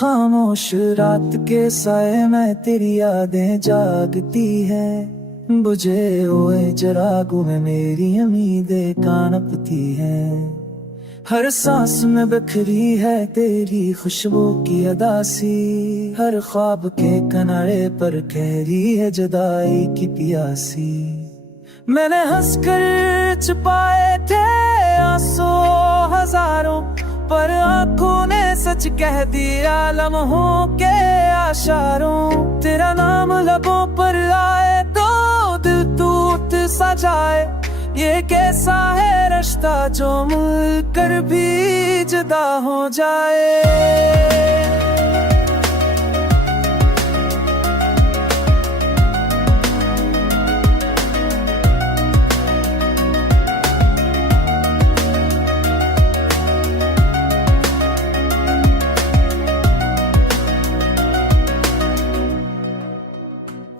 खामोश रात के साए में तेरी यादें जागती है। बुझे हुए चिरागों में मेरी उम्मीदें कांपती है। हर सांस में बिखरी है तेरी खुशबू की अदासी। हर ख्वाब के किनारे पर गहरी है जुदाई की प्यासी। मैंने हंसकर छुपाए थे आंसू हजारों, पर आंखों ने सच कह दिया लम्हों के आशारों। तेरा नाम लबों पर आए तो दिल टूट सा जाए। ये कैसा है रिश्ता जो मिलकर भी जुदा हो जाए।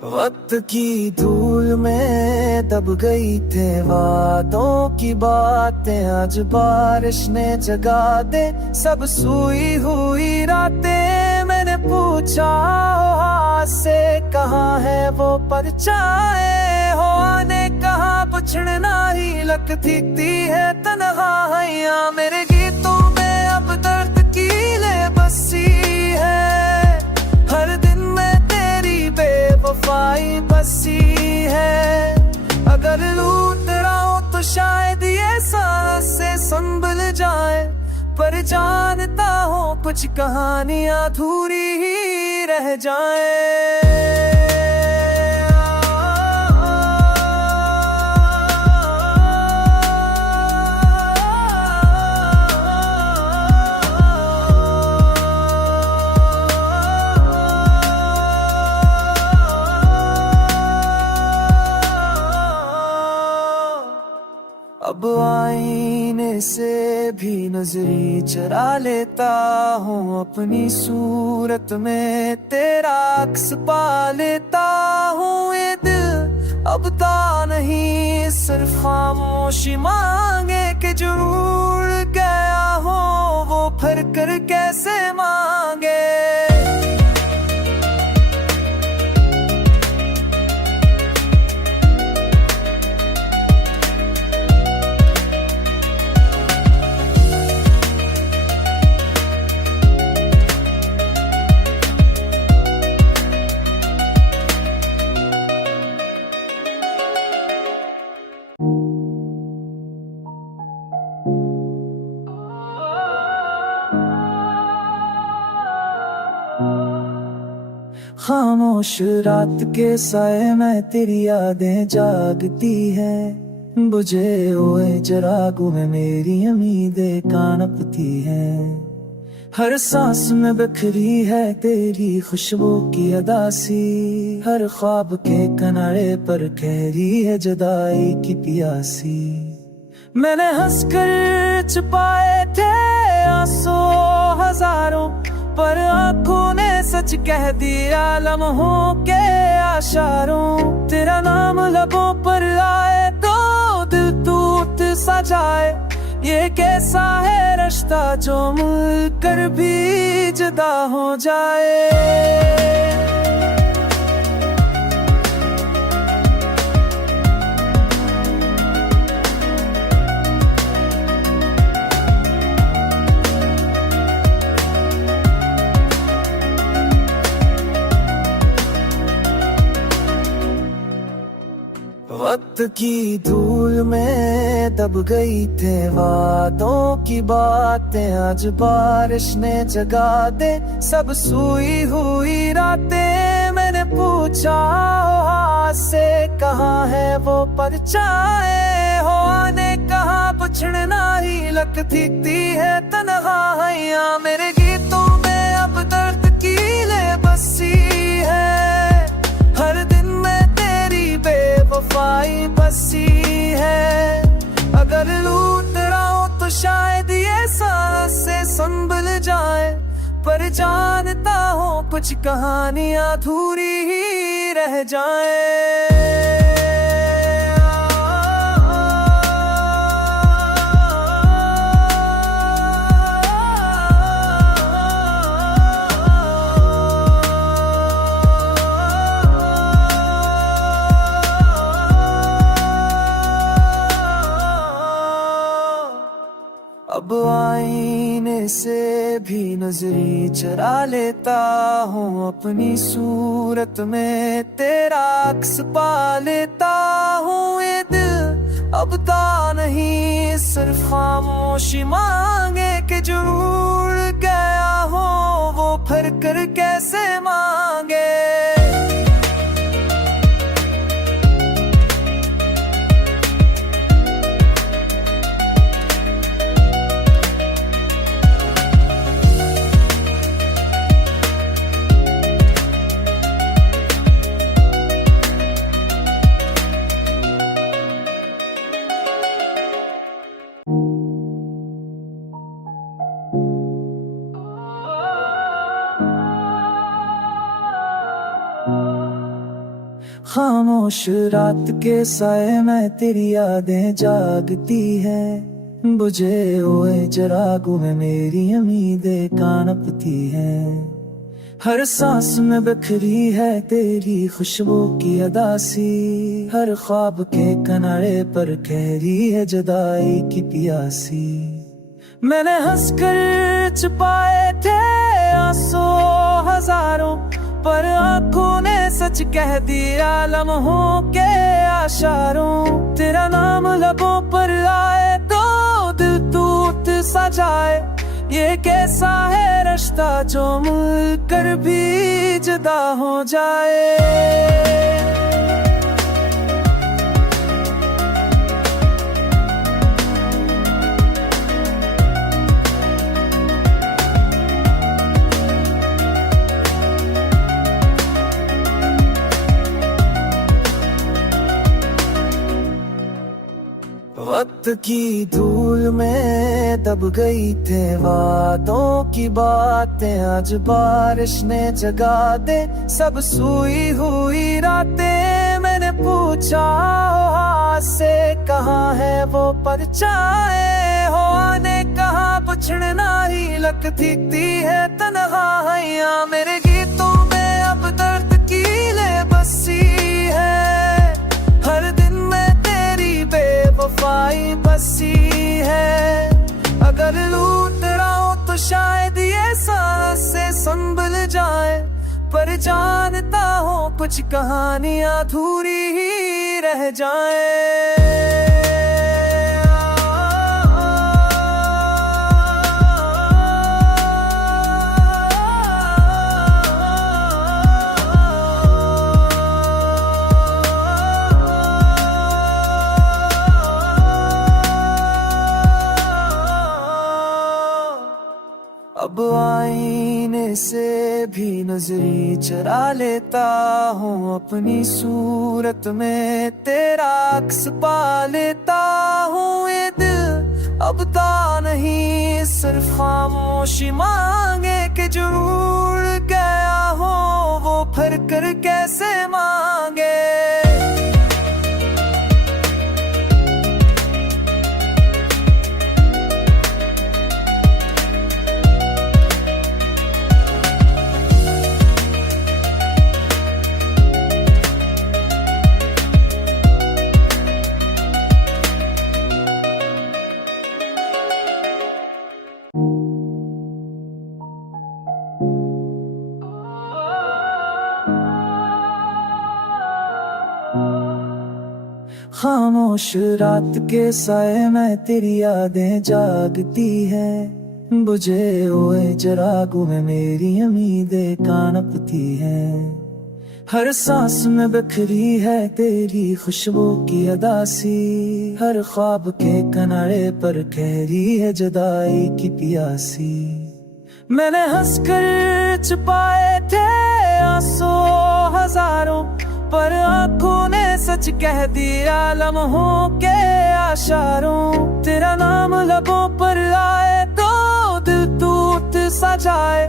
वक्त की धूल में दब गई थे वादों की बातें। आज बारिश ने जगा दे सब सोई हुई रातें। मैंने पूछा हाथ से कहाँ है वो परछाएं। हवा ने कहा पुछड़ना ही लगती है तन्हाइयां। मेरे गीतों में अब दर्द की लेबसी है। हर दिन में तेरी बेवफाई बसी है। अगर लूट रहा हूं तो शायद ये सांस से संभल जाए। पर जानता हूँ कुछ कहानियां अधूरी ही रह जाए। अब आईने से भी नजरी चुरा लेता हूँ। अपनी सूरत में तेरा अक्स पा लेता हूँ। ये दिल अब ता नहीं सिर्फ खामोशी मांगे कि जरूर गया हो वो फिर कर कैसे मांगे। खामोश रात के साए में तेरी यादें जागती है। बुझे हुए चिरागों में मेरी उम्मीदें कांपती है। हर सांस में बिखरी है तेरी खुशबू की अदासी। हर ख्वाब के किनारे पर गहरी है जुदाई की प्यासी। मैंने हंसकर छुपाए थे आंसू हजारों, पर आंखों ने सच कह दिया लम्हों के आशारों। तेरा नाम लबों पर आए तो दिल टूट सा जाए। ये कैसा है रिश्ता जो मिलकर भी जुदा हो जाए। वक्त की धूल में दब गई थे वादों की बातें। आज बारिश ने जगा दे सब सोई हुई रातें। मैंने पूछा हाथ से कहाँ है वो परछाएं। हवा ने कहा पुछड़ना ही लगती है तन्हाइयां। मेरे गीतों में अब दर्द की लेबसी है। हर दिन में तेरी बेवफाई बसी है। अगर लूट रहा हूं तो शायद ये सांस से संभल जाए। पर जानता हूँ कुछ कहानियां अधूरी ही रह जाए। से भी नजरी चुरा लेता हूँ, अपनी सूरत में तेरा अक्स पा लेता हूँ। ये दिल अब ता नहीं सिर्फ खामोशी मांगे कि जो उड़ गया हो वो फिर कर कैसे मांगे। खामोश रात के साए में तेरी यादें जागती है, बुझे हुए चिरागों में मेरी उम्मीदें कांपती है। हर सांस में बिखरी है तेरी खुशबू की अदासी, हर ख्वाब के किनारे पर गहरी है जुदाई की प्यासी। मैंने हंसकर छुपाए थे आंसू हजारों, पर आंखों ने सच कह दिया लम्हों के आशारों। तेरा नाम लबों पर आए तो दिल टूट सा जाए, ये कैसा है रिश्ता जो मिलकर भी जुदा हो जाए। वक्त की धूल में दब गई थे वादों की बातें, आज बारिश ने जगा दे सब सोई हुई रातें। मैंने पूछा हाथ से कहाँ है वो परछाएं, हवा ने कहा बिछड़ना ही लगती है तन्हाइयां। मेरे गीतों में अब दर्द की लेबसी है, हर दिन में तेरी बेवफाई बसी है। अगर लूट रहा हूं तो शायद ये सांस से संभल जाए, पर जानता हूँ कुछ कहानियां अधूरी ही रह जाए। अब आईने से भी नजरी चुरा लेता हूँ, अपनी सूरत में तेरा अक्स पा लेता हूँ। ये दिल अब ता नहीं सिर्फ खामोशी मांगे कि जो उड़ गया हो वो फिर कर कैसे मांगे। खामोश रात के साए में तेरी यादें जागती है, बुझे हुए चिरागों में मेरी उम्मीदें कांपती है। हर सांस में बिखरी है तेरी खुशबू की अदासी, हर ख्वाब के किनारे पर गहरी है जुदाई की प्यासी। मैंने हंसकर छुपाए थे आंसू हजारों, पर आंखों ने सच कह दिया लम्हों के आशारों। तेरा नाम लबों पर आए तो दिल टूट सा जाए,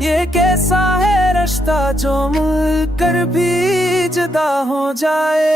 ये कैसा है रिश्ता जो मिलकर भी जुदा हो जाए।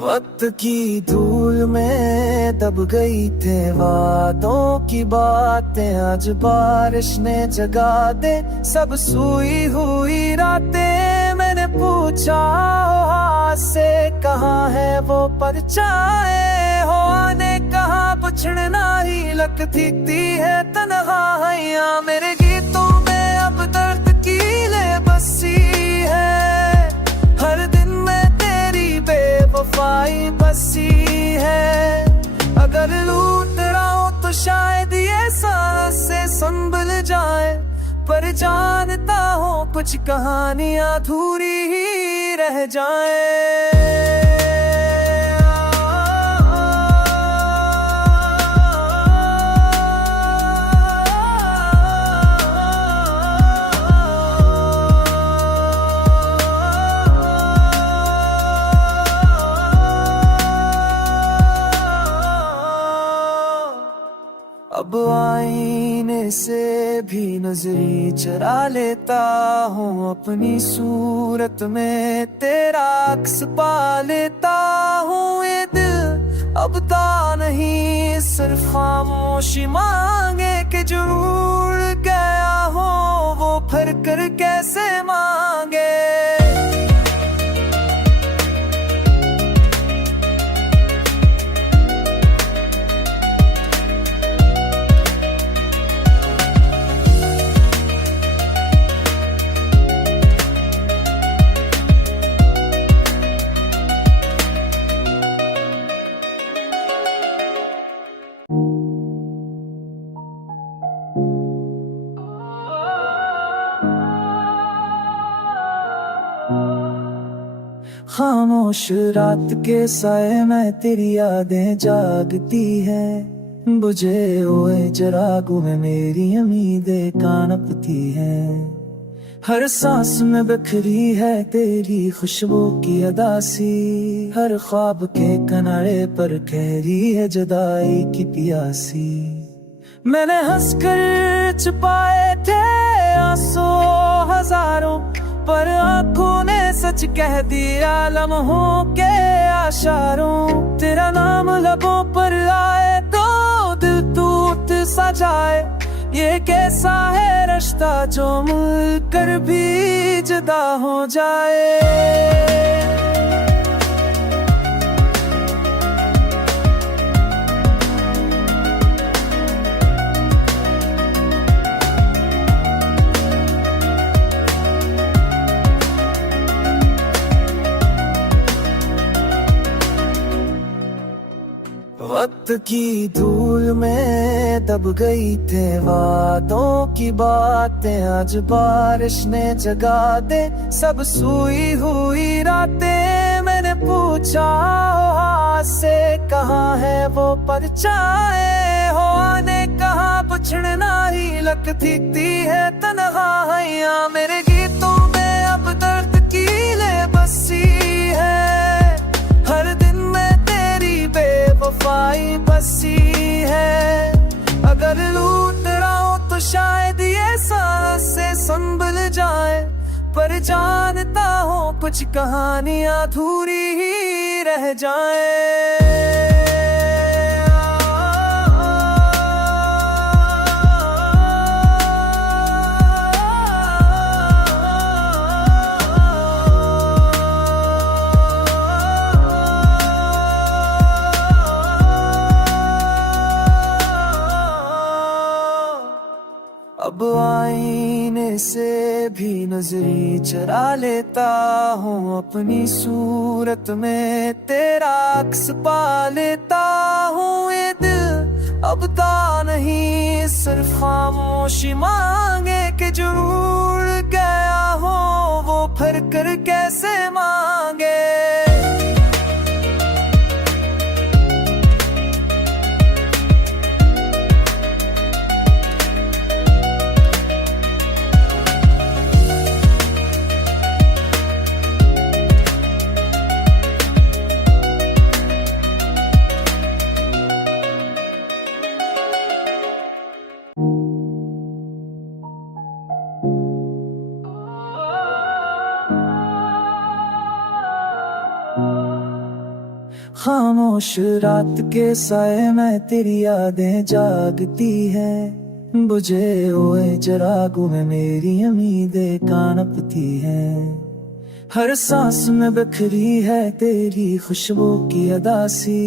वक्त वक्त की धूल में दब गई थे वादों की बातें, आज बारिश ने जगा दे सब सोई हुई रातें। मैंने पूछा हाथ से कहाँ है वो परछाएं, हवा ने कहा पुछड़ना ही लगती है तन्हाइयां। मेरे गीतों में अब दर्द की लेबसी है, हर दिन में तेरी बेवफाई बसी है। अगर लूट रहा हूं तो शायद ये सांस से संभल जाए, पर जानता हूँ कुछ कहानियां अधूरी ही रह जाए। अब आईने से भी नजरी चरा लेता हूँ, अपनी सूरत में तेरा अक्स पा लेता हूँ। ये दिल अब ता नहीं सिर्फ खामोशी मांगे कि जो उड़ गया हो वो फिर कर कैसे मांगे। खामोश रात के साए में तेरी यादें जागती है, बुझे हुए चिरागों में मेरी उम्मीदें कांपती है। हर सांस में बिखरी है तेरी खुशबू की अदासी, हर ख्वाब के किनारे पर गहरी है जुदाई की प्यासी। मैंने हंसकर छुपाए थे आंसू हजारों, पर आंखों ने सच कह दिया लम्हों के आशारों। तेरा नाम लबों पर आए तो दिल टूट सा जाए, ये कैसा है रिश्ता जो मिलकर भी जुदा हो जाए। वक्त की धूल में दब गई थे वादों की बातें, आज बारिश ने जगा दे सब सोई हुई रातें। मैंने पूछा हाथ से कहाँ है वो परछाएं, हवा ने कहा पुछड़ना ही लगती है तन्हाइयां। मेरे गीतों में अब दर्द की लेबसी है, हर दिन में तेरी बेवफाई बसी है। अगर लूट रहा हूं तो शायद ये सांस से संभल जाए, पर जानता हूँ कुछ कहानियां अधूरी ही रह जाए। अब आईने से भी नजरी चरा लेता हूँ, अपनी सूरत में तेरा अक्स पा लेता हूँ। ये दिल अब ता नहीं सिर्फ खामोशी मांगे कि जो उड़ गया हो वो फिर कर कैसे मांगे। खामोश रात के साए में तेरी यादें जागती है, बुझे हुए चिरागों में मेरी उम्मीदें कांपती है। हर सांस में बिखरी है तेरी खुशबू की अदासी,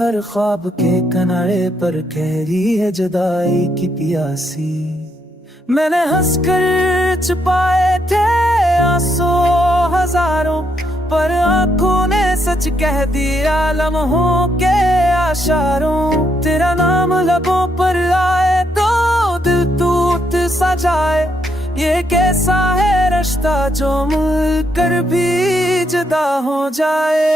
हर ख्वाब के किनारे पर गहरी है जुदाई की प्यासी। मैंने हंसकर छुपाए थे आंसू हजारों, पर आंखों ने सच कह दिया लम्हों के आशारों। तेरा नाम लबों पर आए तो दिल टूट सा जाए, ये कैसा है रिश्ता जो मिलकर भी जुदा हो जाए।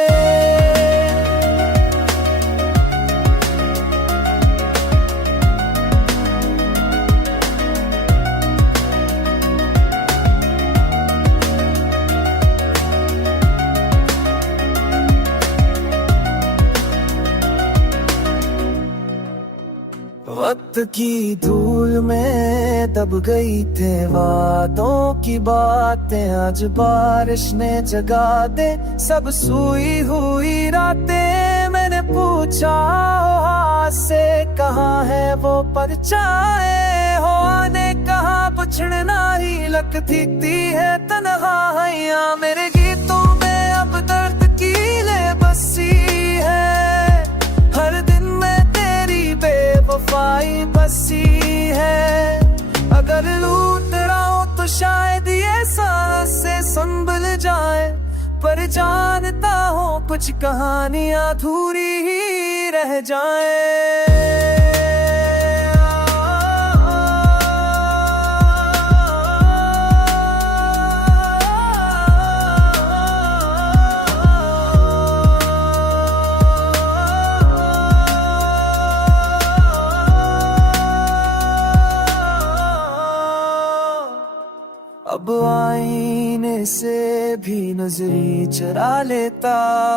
वक्त की धूल में दब गई थे वादों की बातें, आज बारिश ने जगा दे सब सोई हुई रातें। मैंने पूछा हाथ से कहाँ है वो परछाएं, हवा ने कहा पूछना ही लगती है तन्हाइयां। मेरे गीतों में अब दर्द की लेबसी है, हर दिन में तेरी बेवफाई बसी है। अगर लूट रहा हूं तो शायद ये सांस से संभल जाए, पर जानता हूँ कुछ कहानियां अधूरी ही रह जाए। अब आईने से भी नजरी चुरा लेता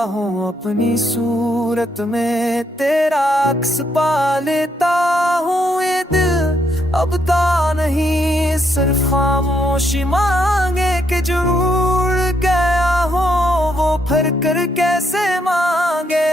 हूँ, अपनी सूरत में तेरा अक्स पा लेता हूँ। ये दिल अब दा नहीं सिर्फ खामोशी मांगे कि जो उड़ गया हो वो फिर कर कैसे मांगे।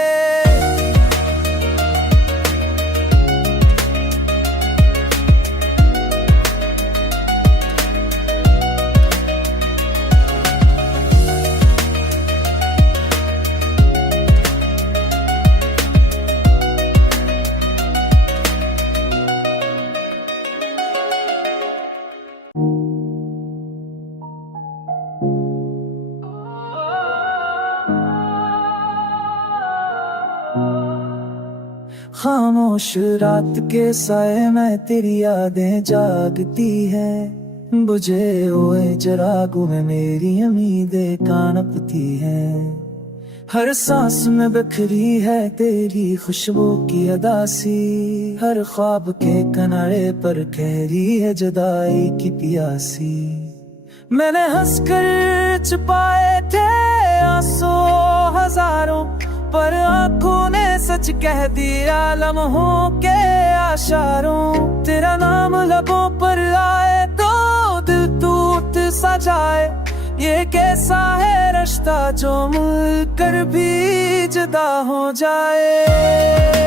खामोश रात के साए में तेरी यादें जागती है, बुझे हुए चिरागों में मेरी उम्मीदें कांपती है। हर सांस में बिखरी है तेरी खुशबू की अदासी, हर ख्वाब के किनारे पर गहरी है जुदाई की प्यासी। मैंने हंसकर छुपाए थे आंसू हजारों, पर आंखों ने सच कह दिया लम्हों के आशारों। तेरा नाम लबों पर आए तो दिल टूट सा जाए, ये कैसा है रिश्ता जो मिलकर भी जुदा हो जाए।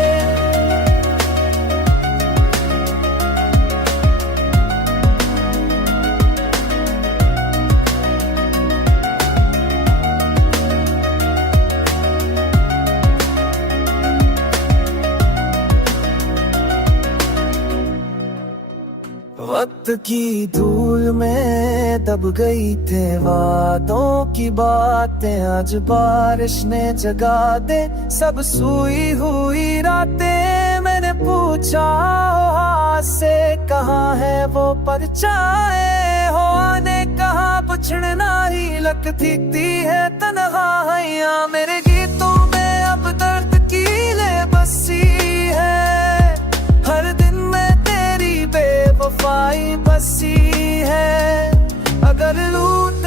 वक्त की धूल में दब गई थे वादों की बातें, आज बारिश ने जगा दे सब सोई हुई रातें। मैंने पूछा हाथ से कहाँ है वो परछाएं, हवा ने कहा पूछना ही लगती है तन्हाइयां। मेरे गीतों में अब दर्द की लेबसी है, हर दिन में तेरी बेवफाई बसी है। अगर लूट